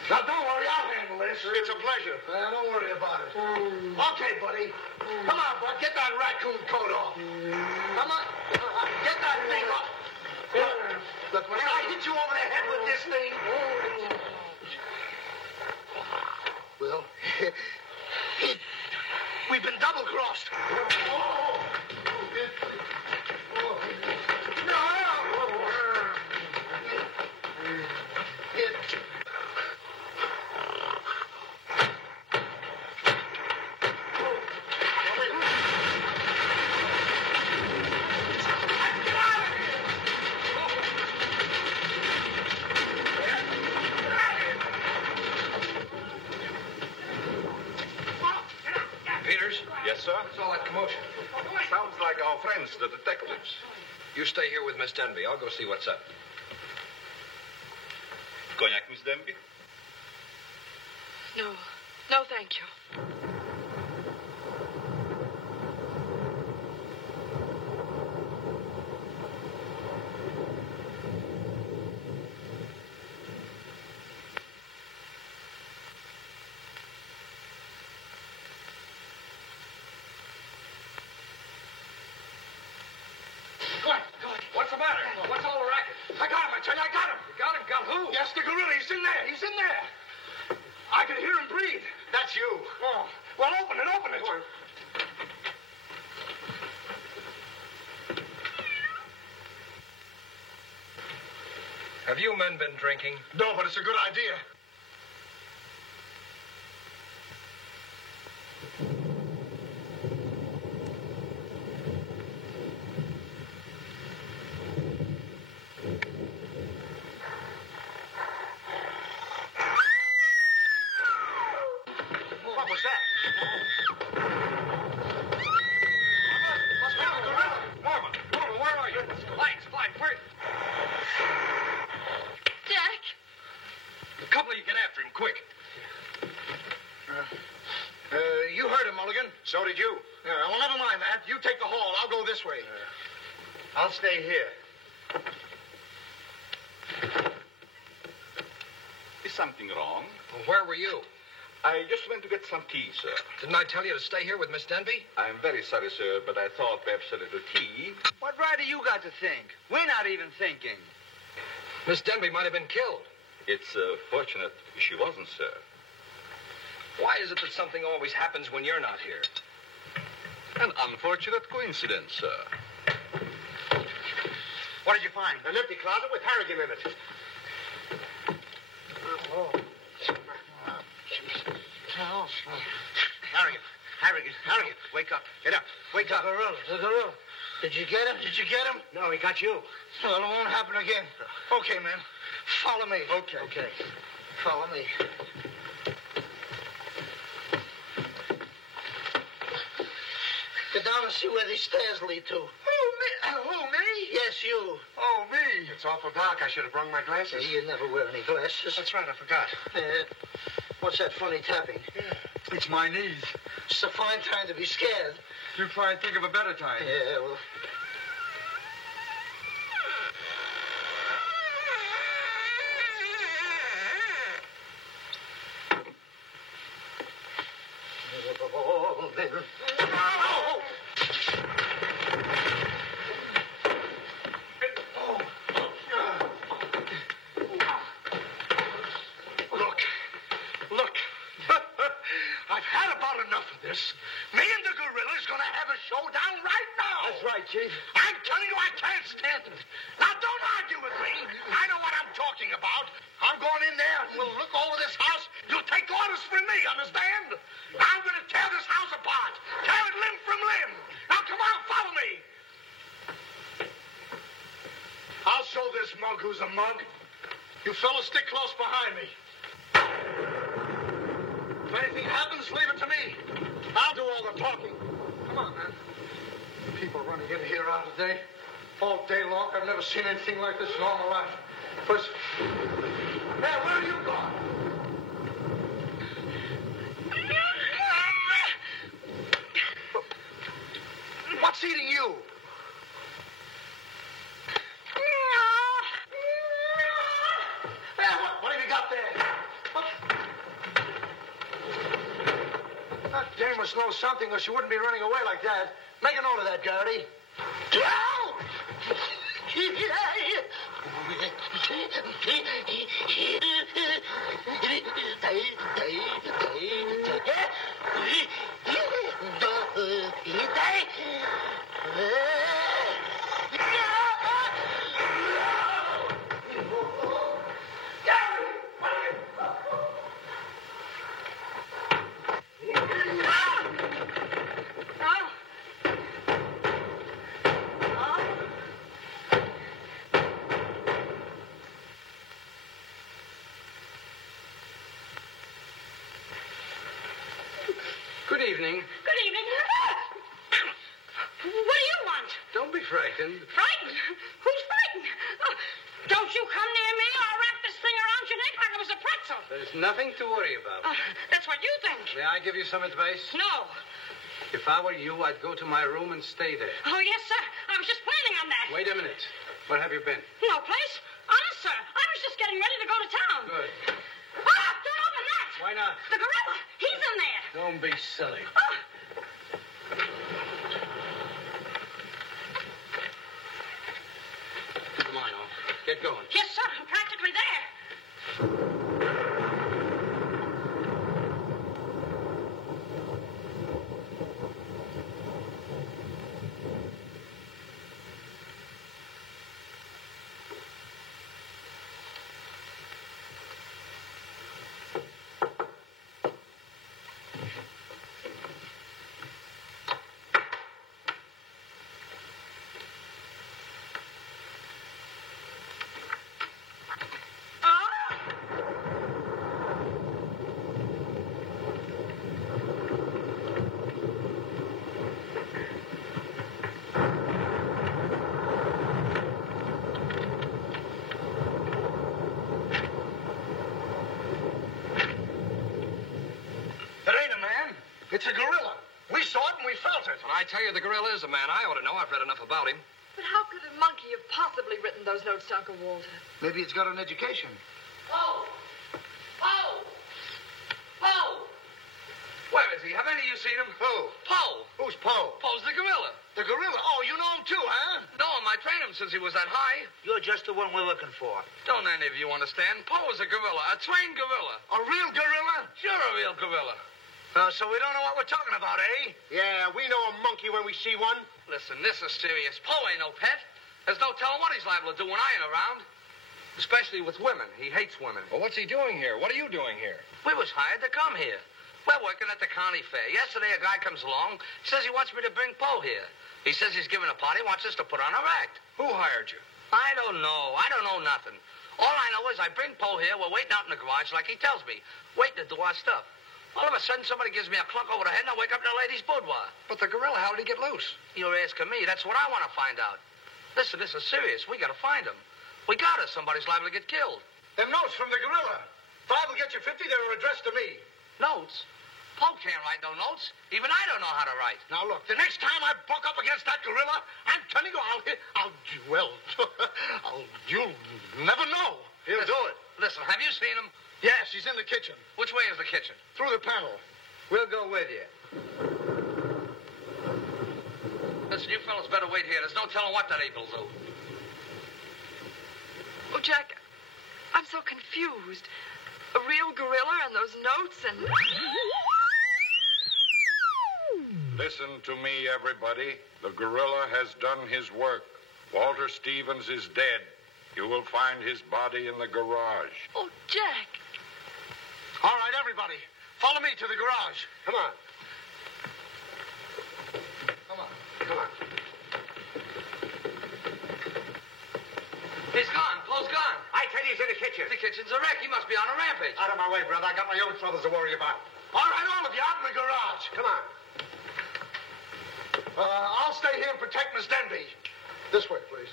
Now, don't worry, I'll handle this. It's a pleasure. Don't worry about it. Okay, buddy. Come on, bud. Get that raccoon coat off. Come on. Get that thing off. Look, when I hit you over the head with this thing... Well, we've been double-crossed. Yes, sir? What's all that commotion? Sounds like our friends, the detectives. You stay here with Miss Denby. I'll go see what's up. Cognac, Miss Denby? No. No, thank you. What's the matter? What's all the racket? I got him, I tell you, I got him. You got him? Got who? Yes, the gorilla. He's in there. He's in there. I can hear him breathe. That's you. Oh. Well, open it, open it. Have you men been drinking? No, but it's a good idea. What was that? Norman, where are you? Lights, where? Jack! A couple of you get after him, quick. You heard him, Mulligan. So did you. Yeah, well, never mind that. You take the hall. I'll go this way. I'll stay here. Is something wrong? Well, where were you? I just went to get some tea, sir. Didn't I tell you to stay here with Miss Denby? I'm very sorry, sir, but I thought perhaps a little tea. What right do you got to think? We're not even thinking. Miss Denby might have been killed. It's fortunate she wasn't, sir. Why is it that something always happens when you're not here? An unfortunate coincidence, sir. What did you find? An empty closet with Harrigan in it. Harrigan, wake up. Get up. Wake up. The gorilla. Did you get him? Did you get him? No, he got you. Well, it won't happen again. Okay, man. Follow me. Okay. Follow me. Get down and see where these stairs lead to. Who, me? Yes, you. Oh, me. It's awful dark. I should have brought my glasses. You never wear any glasses. That's right, I forgot. What's that funny tapping? It's my knees. It's a fine time to be scared. You try and think of a better time. Yeah, well... Look. I've had about enough of this. Me and the gorilla's gonna have a showdown right now. That's right, Chief. I'm telling you, I can't stand it. Now, don't argue with me. I know what I'm talking about. I'm going in there and we'll look over this house. You'll take orders from me, understand? I'm gonna tear this house apart. Tear it limb from limb. Now, come on, follow me. I'll show this mug who's a mug. You fellas stick close behind me. If anything happens, leave it to me. I'll do all the talking. Come on, man. People running in here all day. All day long. I've never seen anything like this in all my life. First... Hey, where are you going? What's eating you? Hey, what have you got there? What? That dame must know something or she wouldn't be running away like that. Make a note of that, Garrity. Good evening. Good evening. What do you want? Don't be frightened. Frightened? Who's frightened? Don't you come near me or I'll wrap this thing around your neck like it was a pretzel. There's nothing to worry about. That's what you think. May I give you some advice? No. If I were you, I'd go to my room and stay there. Oh, yes, sir. I was just planning on that. Wait a minute. Where have you been? No place. Honest, sir. I was just getting ready to go to town. Good. Don't open that. Why not? The gorilla. He's in there. Don't be silly. Come on, Al. Get going. Yes, sir. I'm practically there. It's a gorilla. We saw it and we felt it. When I tell you the gorilla is a man, I ought to know. I've read enough about him. But how could a monkey have possibly written those notes to Uncle Walter? Maybe it's got an education. Poe! Poe! Poe! Where is he? Have any of you seen him? Who? Poe. Who's Poe? Poe's the gorilla. The gorilla? Oh, you know him too, huh? No, I trained him since he was that high. You're just the one we're looking for. Don't any of you understand? Poe is a gorilla, a trained gorilla. A real gorilla? Sure, a real gorilla. So we don't know what we're talking about, eh? Yeah, we know a monkey when we see one. Listen, this is serious. Poe ain't no pet. There's no telling what he's liable to do when I ain't around. Especially with women. He hates women. Well, what's he doing here? What are you doing here? We was hired to come here. We're working at the county fair. Yesterday, a guy comes along, says he wants me to bring Poe here. He says he's giving a party, wants us to put on our act. Who hired you? I don't know. I don't know nothing. All I know is I bring Poe here, we're waiting out in the garage like he tells me, waiting to do our stuff. All of a sudden, somebody gives me a clunk over the head, and I wake up in a lady's boudoir. But the gorilla, how did he get loose? You're asking me. That's what I want to find out. Listen, this is serious. We got to find him. We got us. Somebody's liable to get killed. Them notes from the gorilla. If I will get you 50, they were addressed to me. Notes? Poe can't write no notes. Even I don't know how to write. Now, look, the next time I buck up against that gorilla, I'm telling you, you'll never know. He'll do it. Listen, have you seen him? Yes, he's in the kitchen. Which way is the kitchen? Through the panel. We'll go with you. Listen, you fellas better wait here. There's no telling what that ape will do. Oh, Jack, I'm so confused. A real gorilla and those notes and... Listen to me, everybody. The gorilla has done his work. Walter Stevens is dead. You will find his body in the garage. Oh, Jack. All right, everybody. Follow me to the garage. Come on. Come on. Come on. He's gone. Poe's gone. I tell you, he's in the kitchen. The kitchen's a wreck. He must be on a rampage. Out of my way, brother. I got my own troubles to worry about. All right, all of you, out in the garage. Come on. I'll stay here and protect Miss Denby. This way, please.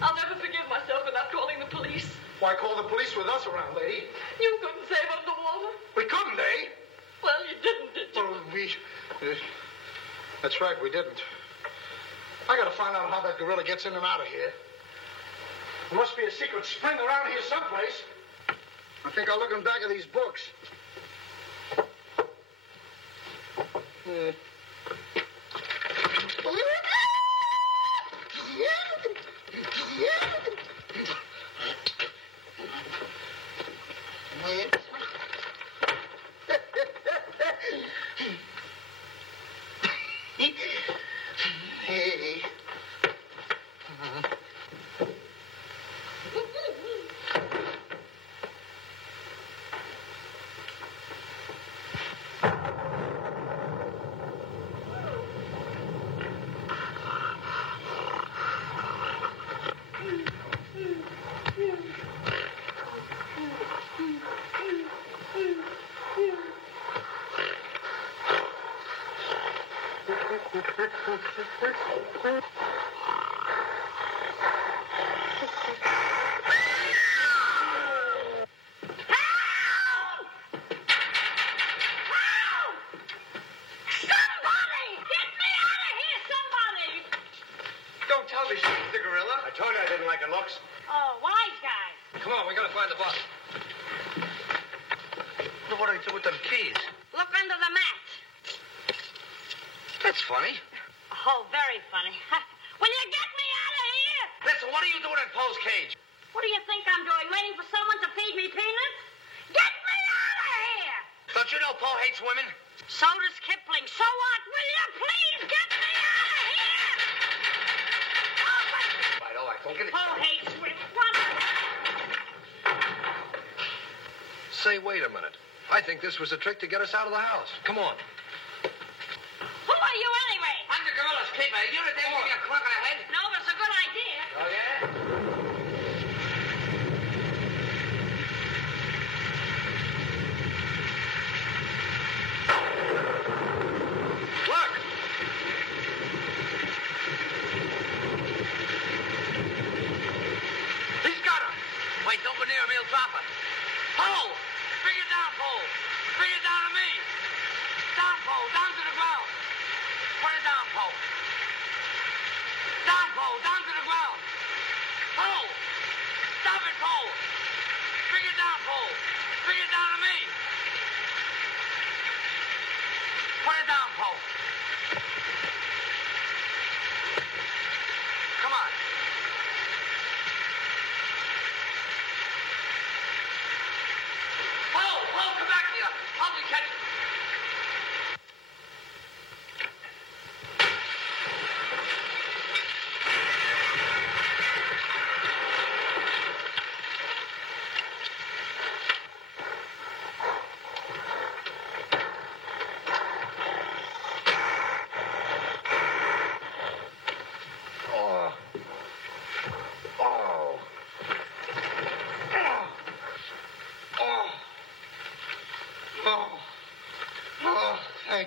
I'll never forgive myself without calling the police. Why call the police with us around, lady? You couldn't save up the water. We couldn't, eh? Well, you didn't, did you? Well, that's right, we didn't. I gotta find out how that gorilla gets in and out of here. There must be a secret spring around here someplace. I think I'll look in the back of these books. Hey. Funny. Oh, very funny. Will you get me out of here? Listen, what are you doing in Poe's cage? What do you think I'm doing? Waiting for someone to feed me peanuts? Get me out of here! Don't you know Poe hates women? So does Kipling. So what? Will you please get me out of here? All right, don't get it. Poe hates women. What? Say, wait a minute. I think this was a trick to get us out of the house. Come on. Who are you anyway? I'm the gorilla's keeper. You the day give me a clunk on the head? No, but it's a good idea. Oh, yeah? Look! He's got him. Wait, don't go near him. He'll drop it. Poe! Bring it down, Poe. Bring it down to me. Down, Poe. Down to the ground. Put it down, Poe. Down, Poe. Down to the ground. Poe! Stop it, Poe. Bring it down, Poe. Bring it down to me. Put it down, Poe. Come on. Poe, come back here. Help me catch him.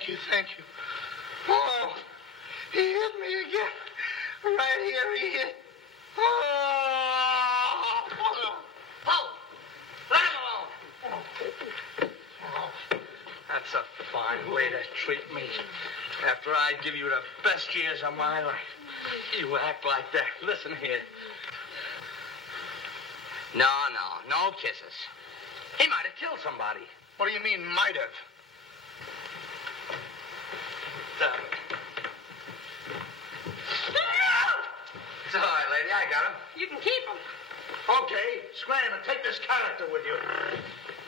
Thank you. Oh, he hit me again. Right here, he hit. Oh! Paul! Let him alone! That's a fine way to treat me. After I give you the best years of my life, you act like that. Listen here. No kisses. He might have killed somebody. What do you mean, might have? Damn it. It's all right, lady. I got him. You can keep him. Okay, scram and take this character with you.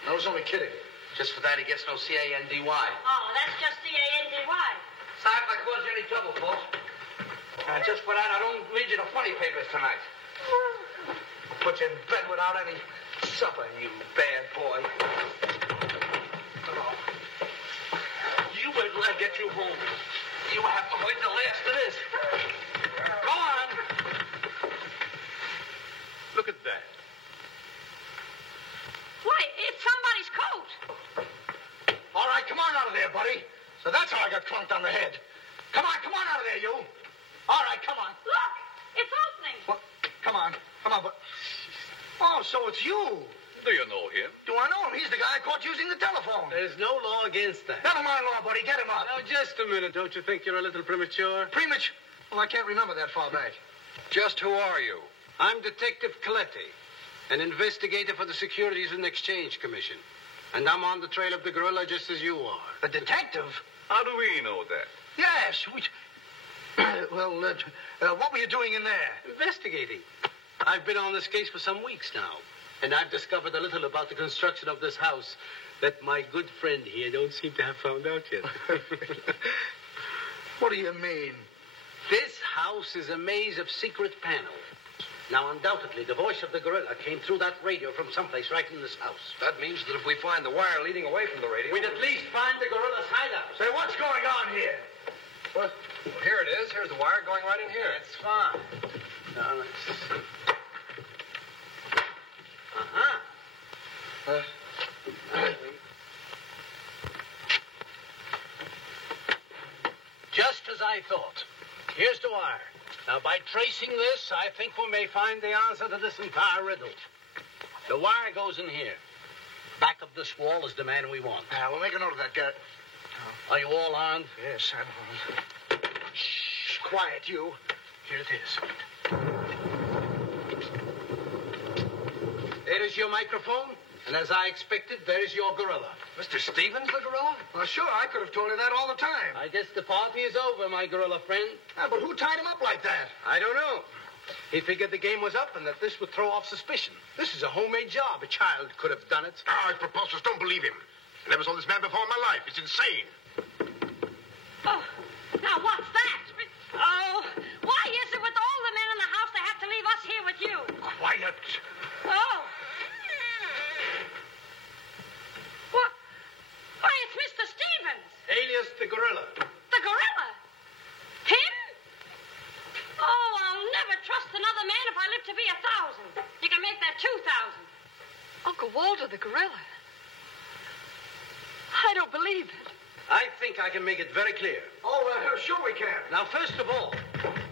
I was only kidding. Just for that, he gets no C-A-N-D-Y. Oh, that's just C-A-N-D-Y. Sorry if I caused you any trouble, folks. Just for that, I don't lead you to funny papers tonight. I'll put you in bed without any supper, you bad boy. Oh. You wait till I get you home. You have to wait the last of this. Go on. Look at that. Why, it's somebody's coat. All right, come on out of there, buddy. So that's how I got clunked on the head. Come on out of there, you. All right, come on. Look, it's opening. What? Come on, but... Oh, so it's you. Do you know him? Do I know him? He's the guy I caught using the telephone. There's no law against that. Never mind law, buddy. Get him up. Now, just a minute. Don't you think you're a little premature? Premature? Well, I can't remember that far back. Just who are you? I'm Detective Coletti, an investigator for the Securities and Exchange Commission. And I'm on the trail of the gorilla just as you are. A detective? How do we know that? Yes. Well, what were you doing in there? Investigating. I've been on this case for some weeks now, and I've discovered a little about the construction of this house that my good friend here don't seem to have found out yet. What do you mean? This house is a maze of secret panels. Now, undoubtedly, the voice of the gorilla came through that radio from someplace right in this house. That means that if we find the wire leading away from the radio... We'd at least find the gorilla's hideout. Say, what's going on here? What? Well, here it is. Here's the wire going right in here. That's fine. Now, let's... Just as I thought. Here's the wire. Now, by tracing this, I think we may find the answer to this entire riddle. The wire goes in here. Back of this wall is the man we want. We'll make a note of that, Garrett. Are you all armed? Yes, I'm armed. Shh, quiet, you. Here it is. There is your microphone, and as I expected, there is your gorilla. Mr. Stevens, the gorilla? Well, sure, I could have told you that all the time. I guess the party is over, my gorilla friend. But who tied him up like that? I don't know. He figured the game was up and that this would throw off suspicion. This is a homemade job. A child could have done it. It's preposterous. Don't believe him. I never saw this man before in my life. It's insane. Oh, now what's that? Oh, why is it with all the men in the house they have to leave us here with you? Quiet. Oh. What? Why, it's Mr. Stevens. Alias the gorilla. The gorilla? Him? Oh, I'll never trust another man if I live to be 1,000. You can make that 2,000. Uncle Walter, the gorilla. I don't believe it. I think I can make it very clear. Sure we can. Now, first of all,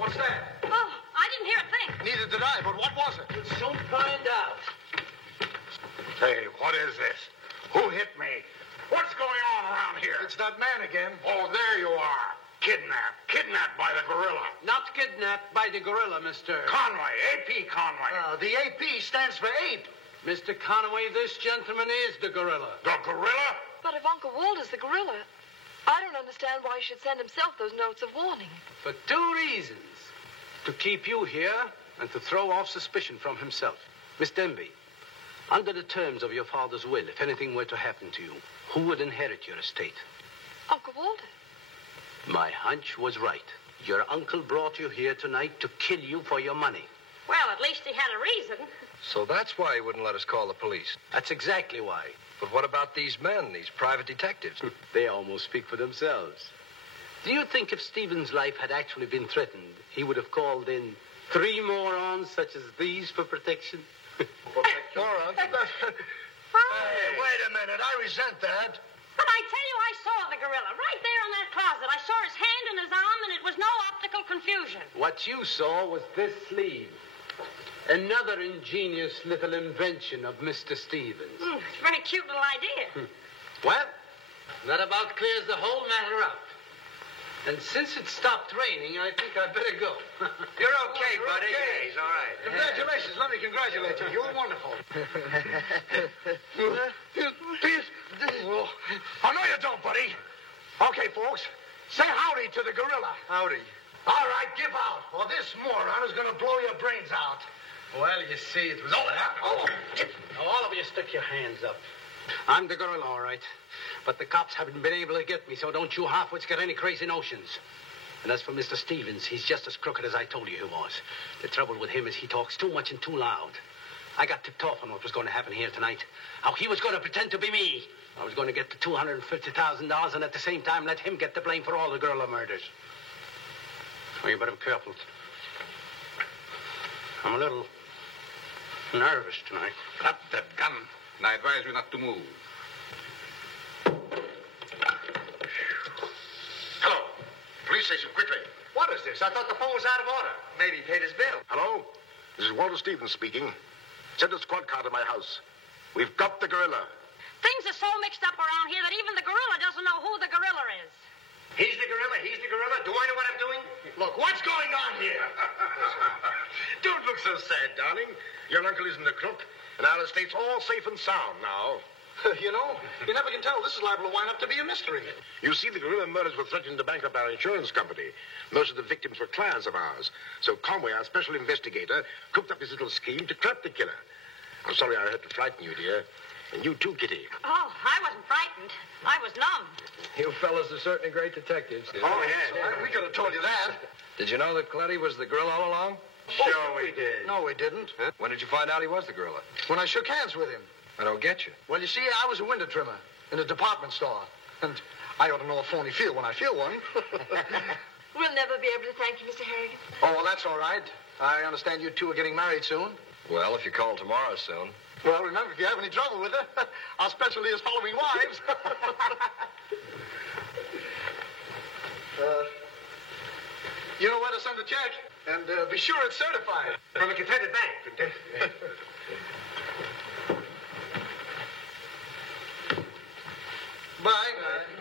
What's that? Oh, I didn't hear a thing. Neither did I, but what was it? we'll soon find out. Hey, what is this? Who hit me? What's going on around here? It's that man again. Oh, there you are. Kidnapped. Kidnapped by the gorilla. Not kidnapped by the gorilla, Mr. Conway. A.P. Conway. The AP stands for ape. Mr. Conway, this gentleman is the gorilla. The gorilla? But if Uncle Walter's the gorilla, I don't understand why he should send himself those notes of warning. For two reasons. To keep you here and to throw off suspicion from himself. Miss Denby, under the terms of your father's will, if anything were to happen to you, who would inherit your estate? Uncle Walter. My hunch was right. Your uncle brought you here tonight to kill you for your money. Well, at least he had a reason. So that's why he wouldn't let us call the police. That's exactly why. But what about these men, these private detectives? They almost speak for themselves. Do you think if Stephen's life had actually been threatened, he would have called in 3 morons such as these for protection? Morons? Hey, wait a minute. I resent that. But I tell you, I saw the gorilla, right there in that closet. I saw his hand and his arm, and it was no optical confusion. What you saw was this sleeve. Another ingenious little invention of Mr. Stevens. It's a very cute little idea. Well, that about clears the whole matter up. And since it stopped raining, I think I'd better go. You're okay, buddy. Okay. He's all right. Congratulations. Let me congratulate you. You were wonderful. Oh, no, you don't, buddy. Okay, folks. Say howdy to the gorilla. Howdy. All right, give out, or this moron is going to blow your brains out. Well, you see, it was... Oh, Now, all of you stick your hands up. I'm the gorilla, all right. But the cops haven't been able to get me, so don't you halfwits get any crazy notions. And as for Mr. Stevens, he's just as crooked as I told you he was. The trouble with him is he talks too much and too loud. I got tipped off on what was going to happen here tonight. How he was going to pretend to be me. I was going to get the $250,000 and at the same time let him get the blame for all the gorilla murders. Well, you better be careful. I'm a little nervous tonight. Drop that gun, and I advise you not to move. hello. Police station, quickly. What is this? I thought the phone was out of order. Maybe he paid his bill. Hello? This is Walter Stevens speaking. Send a squad car to my house. We've got the gorilla. Things are so mixed up around here that even the gorilla doesn't know who the gorilla is. He's the gorilla. He's the gorilla. Do I know what I'm doing? Look, what's going on here? Don't look so sad, darling. Your uncle isn't a crook, and our estate's all safe and sound now. You know, you never can tell. This is liable to wind up to be a mystery. You see, the gorilla murders were threatening to bankrupt our insurance company. Most of the victims were clients of ours. So Conway, our special investigator, cooked up his little scheme to trap the killer. I'm sorry I had to frighten you, dear. And you too, Kitty. Oh, I wasn't frightened. I was numb. You fellas are certainly great detectives. Oh, yeah. We could have told you that. Did you know that Coletti was the gorilla all along? Sure we did. No, we didn't. Huh? When did you find out he was the gorilla? When I shook hands with him. I don't get you. Well, you see, I was a window trimmer in a department store. And I ought to know a phony feel when I feel one. We'll never be able to thank you, Mr. Harrigan. Oh, well, that's all right. I understand you two are getting married soon. Well, if you call tomorrow soon. Well, remember, if you have any trouble with her, our specialty is following wives. You know where to send the check. And be sure it's certified. From a Confederate bank. Bye.